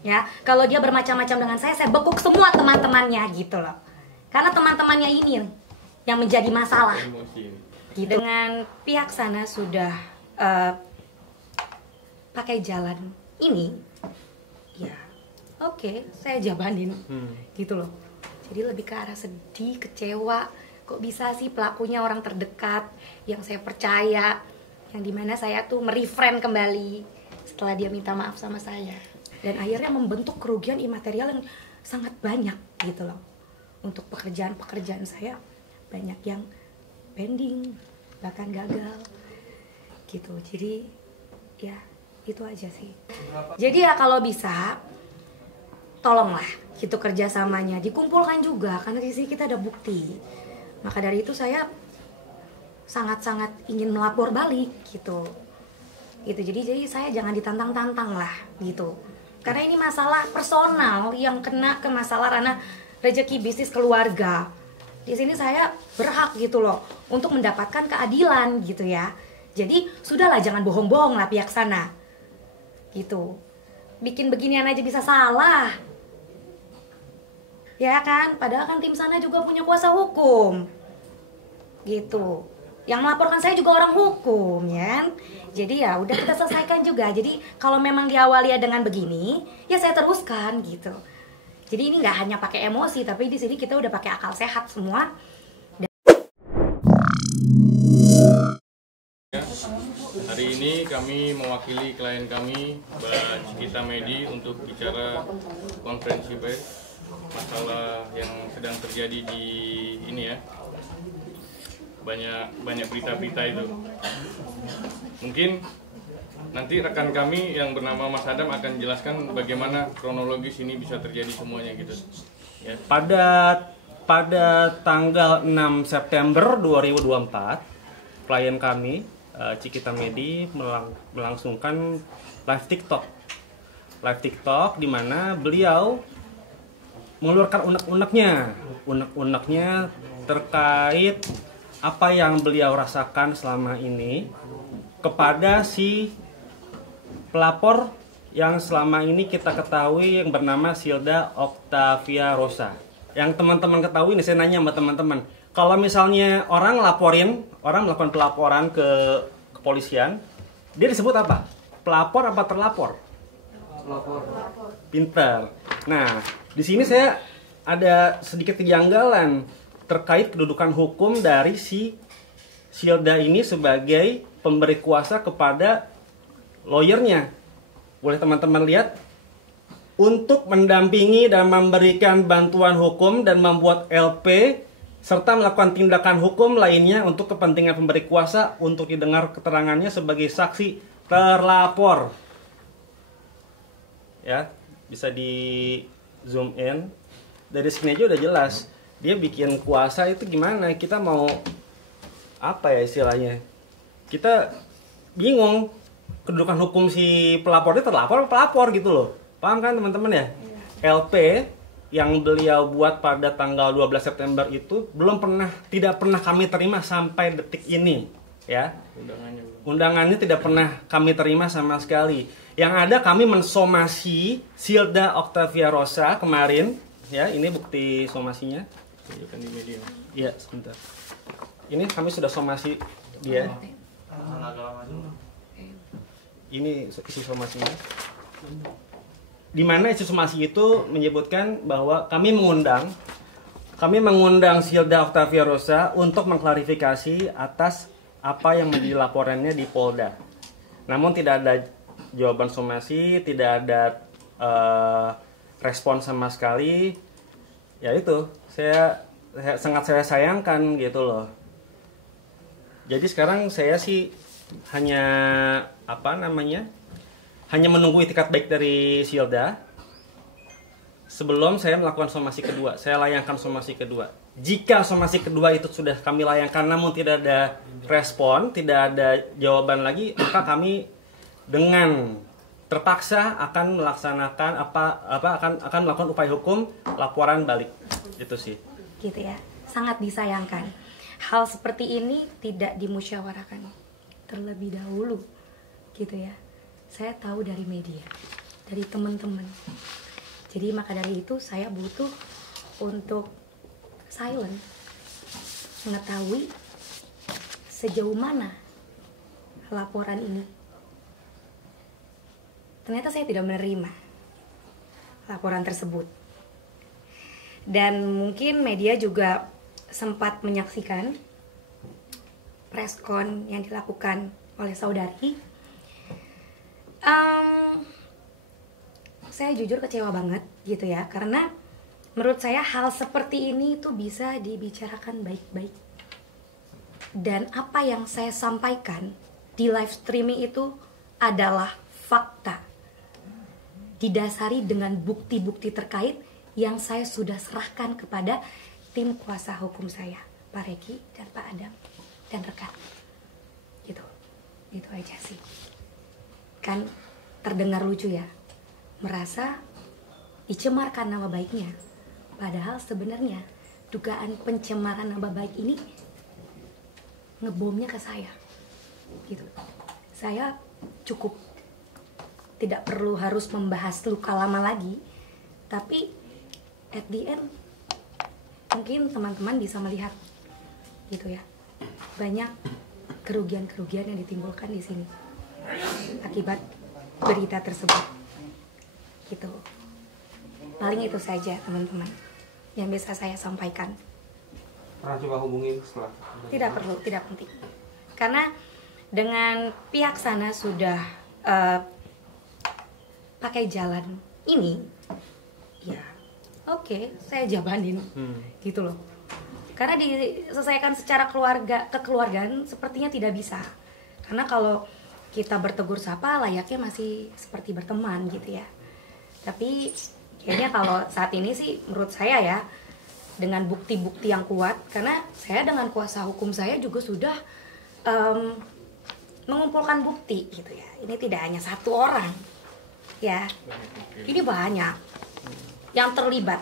Ya, kalau dia bermacam-macam dengan saya bekuk semua teman-temannya gitu loh. Karena teman-temannya ini yang menjadi masalah. Gitu. Dengan pihak sana sudah pakai jalan ini, ya oke, saya jabanin gitu loh. Jadi lebih ke arah sedih, kecewa. Kok bisa sih pelakunya orang terdekat yang saya percaya, yang dimana saya tuh mereframe kembali setelah dia minta maaf sama saya. Dan akhirnya membentuk kerugian imaterial yang sangat banyak gitu loh. Untuk pekerjaan-pekerjaan saya banyak yang pending, bahkan gagal gitu. Jadi ya itu aja sih. Jadi ya kalau bisa tolonglah gitu kerjasamanya dikumpulkan juga, karena di sini kita ada bukti. Maka dari itu saya sangat-sangat ingin melapor balik gitu. Jadi saya jangan ditantang-tantang lah gitu. Karena ini masalah personal yang kena ke masalah ranah rezeki bisnis keluarga. Di sini saya berhak gitu loh untuk mendapatkan keadilan gitu ya. Jadi sudahlah, jangan bohong-bohong lah pihak sana. Gitu. Bikin beginian aja bisa salah. Ya kan? Padahal kan tim sana juga punya kuasa hukum. Gitu. Yang melaporkan saya juga orang hukum, ya. Jadi ya udah kita selesaikan juga. Jadi kalau memang diawali dengan begini, ya saya teruskan gitu. Jadi ini nggak hanya pakai emosi, tapi di sini kita udah pakai akal sehat semua. Hari ini kami mewakili klien kami, Mbak Cikita Medi, untuk bicara konferensi pers masalah yang sedang terjadi di ini ya. Banyak berita-berita itu. Mungkin nanti rekan kami yang bernama Mas Adam akan jelaskan bagaimana kronologis ini bisa terjadi semuanya gitu. Ya. Pada tanggal 6 September 2024, klien kami Cikita Medi melangsungkan live TikTok di mana beliau mengeluarkan unek-uneknya terkait apa yang beliau rasakan selama ini kepada si pelapor yang selama ini kita ketahui yang bernama Silda Octavia Rosa. Yang teman-teman ketahui nih, saya nanya sama teman-teman, kalau misalnya orang melakukan pelaporan ke kepolisian, dia disebut apa? Pelapor apa terlapor? Pelapor. Pinter. Nah, di sini saya ada sedikit kejanggalan terkait kedudukan hukum dari si Silda ini sebagai pemberi kuasa kepada lawyernya. Boleh teman-teman lihat, untuk mendampingi dan memberikan bantuan hukum dan membuat LP serta melakukan tindakan hukum lainnya untuk kepentingan pemberi kuasa untuk didengar keterangannya sebagai saksi terlapor. Ya, bisa di zoom in. Dari sini aja udah jelas. Dia bikin kuasa itu gimana? Kita mau apa ya istilahnya? Kita bingung kedudukan hukum si pelapornya, terlapor apa pelapor gitu loh. Paham kan teman-teman ya? LP yang beliau buat pada tanggal 12 September itu tidak pernah kami terima sampai detik ini, ya. Undangannya tidak pernah kami terima sama sekali. Yang ada kami mensomasi Silda Octavia Rosa kemarin, ya. Ini bukti somasinya. Tunjukkan di media. Iya, sebentar. Ini kami sudah somasi dia. Ini isi somasinya. Di mana isi somasi itu menyebutkan bahwa kami mengundang Silda Octavia Rosa untuk mengklarifikasi atas apa yang menjadi laporannya di Polda. Namun tidak ada jawaban somasi, tidak ada respon sama sekali. Ya itu, saya sayangkan gitu loh. Jadi sekarang saya sih hanya hanya menunggu itikat baik dari Silda sebelum saya melakukan somasi kedua. Saya layangkan somasi kedua. Jika somasi kedua itu sudah kami layangkan namun tidak ada respon, tidak ada jawaban lagi, maka kami dengan terpaksa akan melaksanakan akan melakukan upaya hukum laporan balik. Itu sih. Gitu ya. Sangat disayangkan. Hal seperti ini tidak dimusyawarahkan terlebih dahulu. Gitu ya. Saya tahu dari media. dari teman-teman. Jadi maka dari itu saya butuh untuk silent, mengetahui sejauh mana laporan ini. Ternyata saya tidak menerima laporan tersebut. Dan mungkin media juga sempat menyaksikan preskon yang dilakukan oleh saudari. Saya jujur kecewa banget gitu ya, karena menurut saya hal seperti ini tuh bisa dibicarakan baik-baik. Dan apa yang saya sampaikan di live streaming itu adalah fakta, didasari dengan bukti-bukti terkait yang saya sudah serahkan kepada tim kuasa hukum saya, Pak Reki dan Pak Adam dan rekan. Gitu aja sih. Kan terdengar lucu ya, merasa dicemarkan nama baiknya, padahal sebenarnya dugaan pencemaran nama baik ini ngebomnya ke saya gitu. Saya cukup tidak perlu harus membahas luka lama lagi, tapi at the end mungkin teman-teman bisa melihat gitu ya, banyak kerugian-kerugian yang ditimbulkan di sini akibat berita tersebut gitu. Paling itu saja teman-teman yang bisa saya sampaikan. Pernah coba hubungin setelah? Tidak perlu, tidak penting, karena dengan pihak sana sudah pakai jalan ini, ya oke, saya jabanin gitu loh. Karena diselesaikan secara kekeluargaan sepertinya tidak bisa. Karena kalau kita bertegur sapa layaknya masih seperti berteman gitu ya. Tapi kayaknya kalau saat ini sih menurut saya ya, dengan bukti-bukti yang kuat, karena saya dengan kuasa hukum saya juga sudah mengumpulkan bukti gitu ya. Ini tidak hanya satu orang ya, ini banyak yang terlibat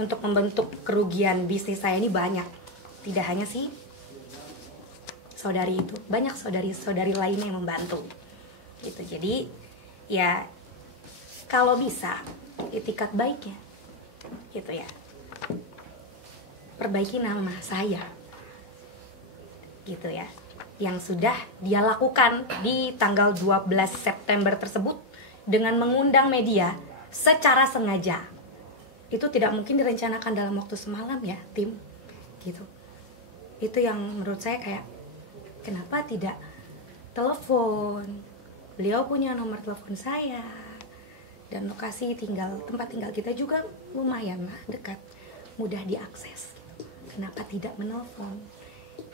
untuk membentuk kerugian bisnis saya ini, banyak. Tidak hanya sih saudari itu, banyak saudari-saudari lainnya yang membantu gitu. Jadi ya kalau bisa itikat baiknya gitu ya, perbaiki nama saya gitu ya, yang sudah dia lakukan di tanggal 12 September tersebut dengan mengundang media secara sengaja. Itu tidak mungkin direncanakan dalam waktu semalam ya tim gitu. Itu yang menurut saya kayak, kenapa tidak telepon, beliau punya nomor telepon saya dan lokasi tempat tinggal kita juga lumayan lah dekat, mudah diakses, kenapa tidak menelpon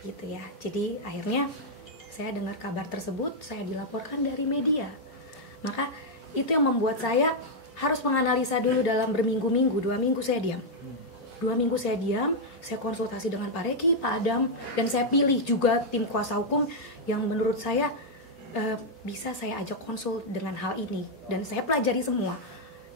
gitu ya. Jadi akhirnya saya dengar kabar tersebut, saya dilaporkan dari media, maka itu yang membuat saya harus menganalisa dulu dalam berminggu-minggu. 2 minggu saya diam, 2 minggu saya diam, saya konsultasi dengan Pak Reki, Pak Adam, dan saya pilih juga tim kuasa hukum yang menurut saya bisa saya ajak konsul dengan hal ini, dan saya pelajari semua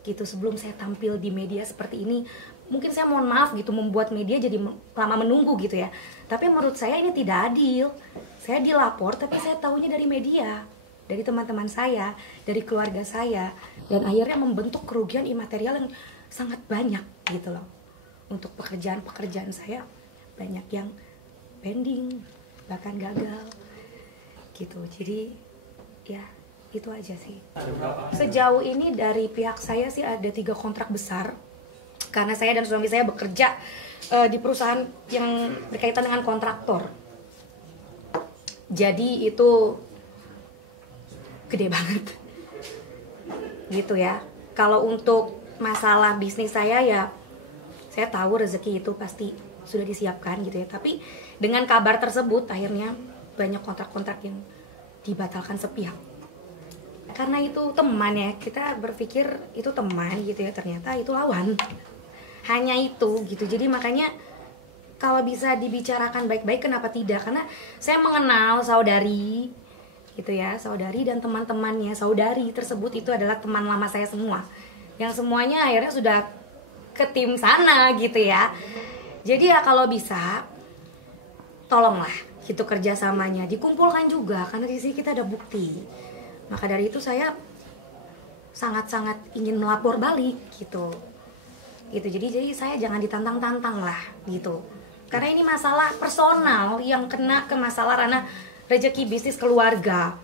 gitu sebelum saya tampil di media seperti ini. Mungkin saya mohon maaf gitu membuat media jadi lama menunggu gitu ya, tapi menurut saya ini tidak adil. Saya dilapor tapi saya tahunya dari media, dari teman-teman saya, dari keluarga saya, dan akhirnya membentuk kerugian imaterial yang sangat banyak gitu loh. Untuk pekerjaan-pekerjaan saya banyak yang pending, bahkan gagal gitu. Jadi ya itu aja sih. Sejauh ini dari pihak saya sih ada 3 kontrak besar, karena saya dan suami saya bekerja di perusahaan yang berkaitan dengan kontraktor. Jadi itu gede banget gitu ya. Kalau untuk masalah bisnis saya ya, saya tahu rezeki itu pasti sudah disiapkan gitu ya. Tapi dengan kabar tersebut akhirnya banyak kontrak-kontrak yang dibatalkan sepihak. Karena itu teman ya, kita berpikir itu teman gitu ya, ternyata itu lawan. Hanya itu gitu. Jadi makanya kalau bisa dibicarakan baik-baik, kenapa tidak? Karena saya mengenal saudari gitu ya, saudari dan teman-temannya. Saudari tersebut itu adalah teman lama saya semua, yang semuanya akhirnya sudah ke tim sana gitu ya. Jadi ya kalau bisa tolonglah itu kerjasamanya dikumpulkan juga, karena di sini kita ada bukti. Maka dari itu saya sangat-sangat ingin melapor balik gitu. Jadi saya jangan ditantang-tantang lah gitu. Karena ini masalah personal yang kena ke masalah ranah rezeki bisnis keluarga.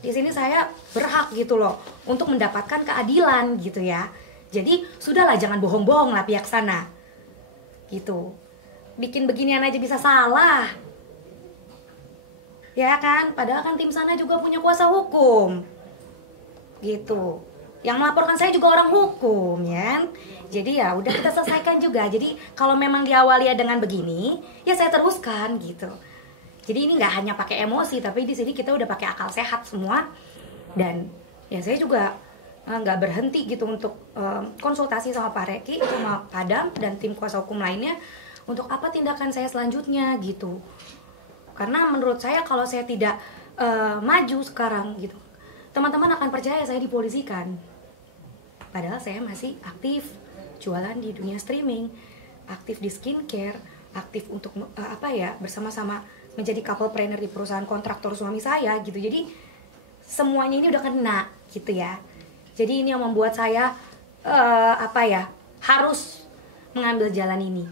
Di sini saya berhak gitu loh untuk mendapatkan keadilan gitu ya. Jadi sudahlah, jangan bohong-bohong lah pihak sana gitu. Bikin beginian aja bisa salah, ya kan? Padahal kan tim sana juga punya kuasa hukum gitu. Yang melaporkan saya juga orang hukum ya. Jadi ya udah, kita selesaikan juga. Jadi kalau memang diawali ya dengan begini, ya saya teruskan gitu. Jadi ini nggak hanya pakai emosi, tapi di sini kita udah pakai akal sehat semua. Dan ya saya juga nggak berhenti gitu untuk konsultasi sama Pak Reki, sama Pak Adam dan tim kuasa hukum lainnya untuk apa tindakan saya selanjutnya gitu. Karena menurut saya kalau saya tidak maju sekarang gitu, teman-teman akan percaya saya dipolisikan. Padahal saya masih aktif jualan di dunia streaming, aktif di skincare, aktif untuk bersama-sama menjadi couple planner di perusahaan kontraktor suami saya gitu. Jadi semuanya ini udah kena gitu ya. Jadi ini yang membuat saya harus mengambil jalan ini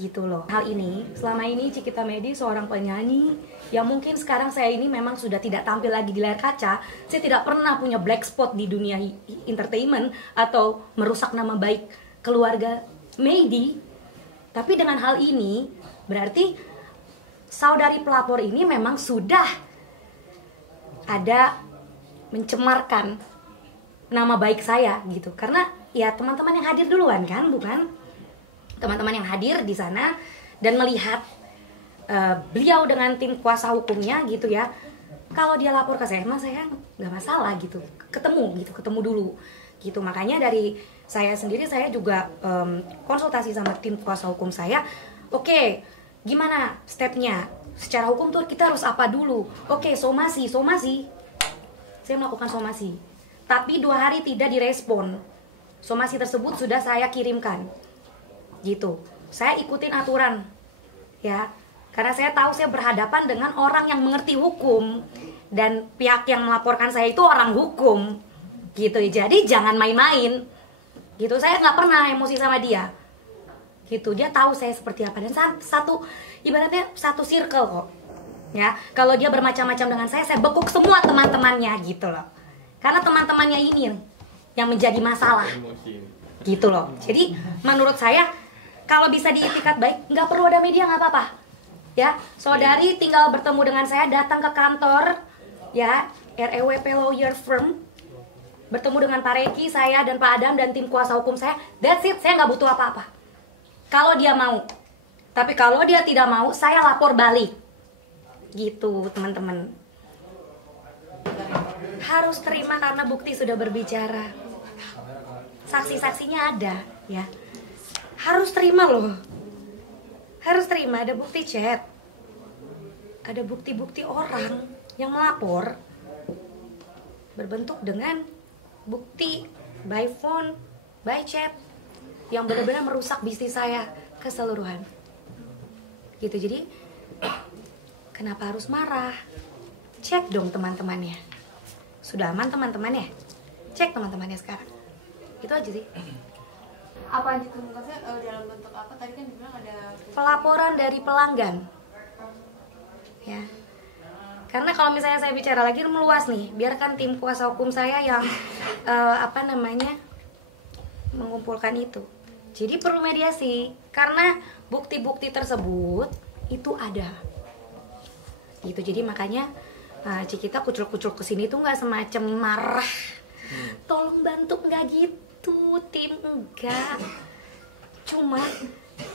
gitu loh. Hal ini selama ini Cikita Medi seorang penyanyi yang mungkin sekarang saya ini memang sudah tidak tampil lagi di layar kaca. Saya tidak pernah punya black spot di dunia entertainment atau merusak nama baik keluarga Medi. Tapi dengan hal ini berarti saudari pelapor ini memang sudah ada mencemarkan nama baik saya gitu. Karena ya teman-teman yang hadir duluan kan, bukan? Teman-teman yang hadir di sana dan melihat beliau dengan tim kuasa hukumnya gitu ya. Kalau dia lapor ke saya, mas saya nggak masalah gitu. Ketemu dulu gitu. Makanya dari saya sendiri saya juga konsultasi sama tim kuasa hukum saya. Oke, gimana stepnya? Secara hukum tuh kita harus apa dulu? Oke, somasi. Saya melakukan somasi. Tapi 2 hari tidak direspon. Somasi tersebut sudah saya kirimkan. Gitu. Saya ikutin aturan. Ya. Karena saya tahu saya berhadapan dengan orang yang mengerti hukum dan pihak yang melaporkan saya itu orang hukum. Gitu. Jadi jangan main-main. Gitu. Saya nggak pernah emosi sama dia. Gitu. Dia tahu saya seperti apa dan ibaratnya satu circle kok. Ya. Kalau dia bermacam-macam dengan saya bekuk semua teman-temannya gitu loh. Karena teman-temannya ini yang menjadi masalah. Gitu loh. Jadi menurut saya kalau bisa diitikat baik, nggak perlu ada media, nggak apa-apa. Ya, saudari tinggal bertemu dengan saya, datang ke kantor, ya, REWP Lawyer Firm, bertemu dengan Pak Reki, saya dan Pak Adam dan tim kuasa hukum saya. That's it, saya nggak butuh apa-apa. Kalau dia mau, tapi kalau dia tidak mau, saya lapor balik. Gitu, teman-teman. Harus terima karena bukti sudah berbicara. Saksi-saksinya ada, ya. Harus terima loh. Harus terima, ada bukti chat. Ada bukti-bukti orang yang melapor berbentuk dengan bukti by phone, by chat yang benar-benar merusak bisnis saya keseluruhan. Gitu. Jadi kenapa harus marah? Cek dong teman-temannya. Sudah aman teman-temannya? Cek teman-temannya sekarang. Itu aja sih. Apa itu maksudnya dalam bentuk apa? Tadi kan dibilang ada pelaporan dari pelanggan. Ya. Karena kalau misalnya saya bicara lagi meluas nih, biarkan tim kuasa hukum saya yang mengumpulkan itu. Jadi perlu mediasi karena bukti-bukti tersebut itu ada. Gitu. Jadi makanya Cikita kucul-kucul kesini tuh nggak semacam marah. Tolong bantu, nggak gitu. Tim enggak. Cuma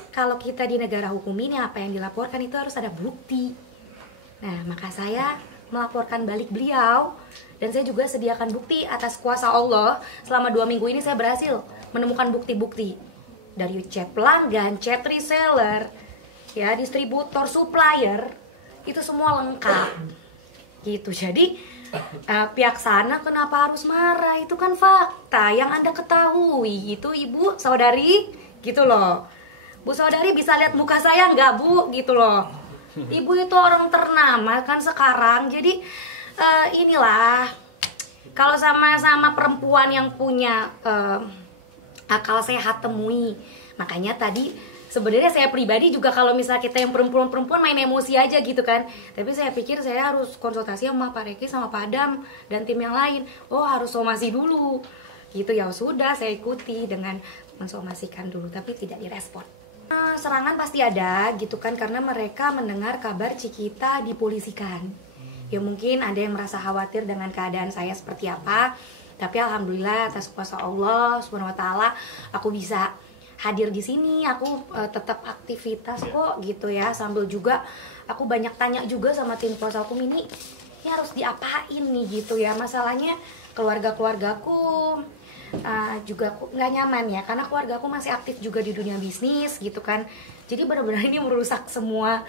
kalau kita di negara hukum ini apa yang dilaporkan itu harus ada bukti. Nah, maka saya melaporkan balik beliau dan saya juga sediakan bukti atas kuasa Allah. Selama 2 minggu ini saya berhasil menemukan bukti-bukti dari chat pelanggan, chat reseller, ya, distributor, supplier, itu semua lengkap. Gitu. Jadi pihak sana kenapa harus marah? Itu kan fakta yang Anda ketahui. Itu ibu, saudari, gitu loh. Bu saudari bisa lihat muka saya nggak bu? Gitu loh. Ibu itu orang ternama kan sekarang. Jadi inilah Kalau sama-sama perempuan yang punya akal sehat temui. Makanya tadi sebenarnya saya pribadi juga kalau misalnya kita yang perempuan-perempuan main emosi aja gitu kan. Tapi saya pikir saya harus konsultasi sama Pak Reki sama Pak Adam dan tim yang lain. Oh harus somasi dulu. Gitu ya sudah saya ikuti dengan mensomasikan dulu tapi tidak direspon. Serangan pasti ada gitu kan karena mereka mendengar kabar Cikita dipolisikan. Ya mungkin ada yang merasa khawatir dengan keadaan saya seperti apa. Tapi alhamdulillah atas kuasa Allah Subhanahu wa taala aku bisa hadir di sini, aku tetap aktivitas kok gitu ya. Sambil juga aku banyak tanya juga sama tim kuasa hukum ini harus diapain nih gitu ya. Masalahnya keluargaku juga nggak nyaman ya karena keluargaku masih aktif juga di dunia bisnis gitu kan. Jadi benar-benar ini merusak semua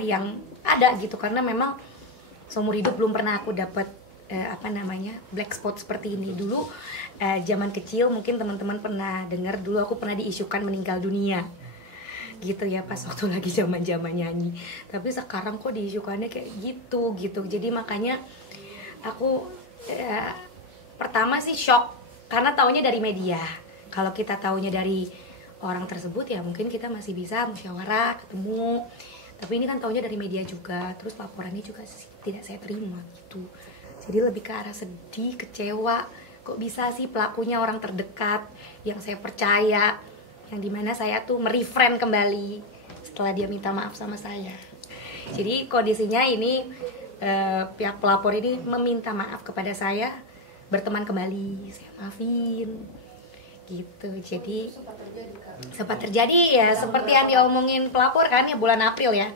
yang ada gitu karena memang seumur hidup belum pernah aku dapat black spot seperti ini. Dulu zaman kecil mungkin teman-teman pernah dengar dulu aku pernah diisukan meninggal dunia gitu ya pas waktu lagi zaman-zaman nyanyi. Tapi sekarang kok diisukannya kayak gitu. Jadi makanya aku pertama sih shock karena taunya dari media. Kalau kita taunya dari orang tersebut ya mungkin kita masih bisa musyawarah, ketemu. Tapi ini kan taunya dari media juga. Terus laporannya juga tidak saya terima gitu. Jadi lebih ke arah sedih, kecewa. Kok bisa sih pelakunya orang terdekat yang saya percaya, yang dimana saya tuh merefriend kembali setelah dia minta maaf sama saya. Jadi kondisinya ini pihak pelapor ini meminta maaf kepada saya, berteman kembali, saya maafin gitu. Jadi sempat terjadi ya seperti yang diomongin pelapor kan ya bulan April ya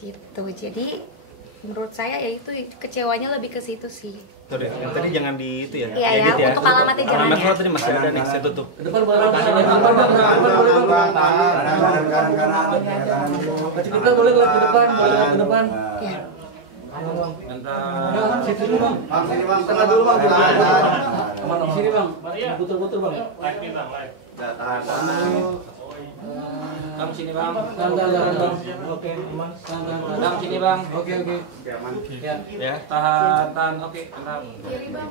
gitu. Jadi menurut saya ya itu kecewanya lebih ke situ sih. Tuh deh, yang tadi jangan di itu ya. Iya ya, edit untuk alamatnya jangan ya. Alamatnya tadi masih ada nih, saya tutup. Depan boleh lihat ke depan, ke depan. Iya. Situ dulu bang. Tengah dulu bang. Di sini bang. Putar-putar bang. Live nih bang, live. Bang sini bang. Bang. Oke, aman. Bang sini bang. Oke. Ya. Tahan. Oke, tenang. Kiri bang.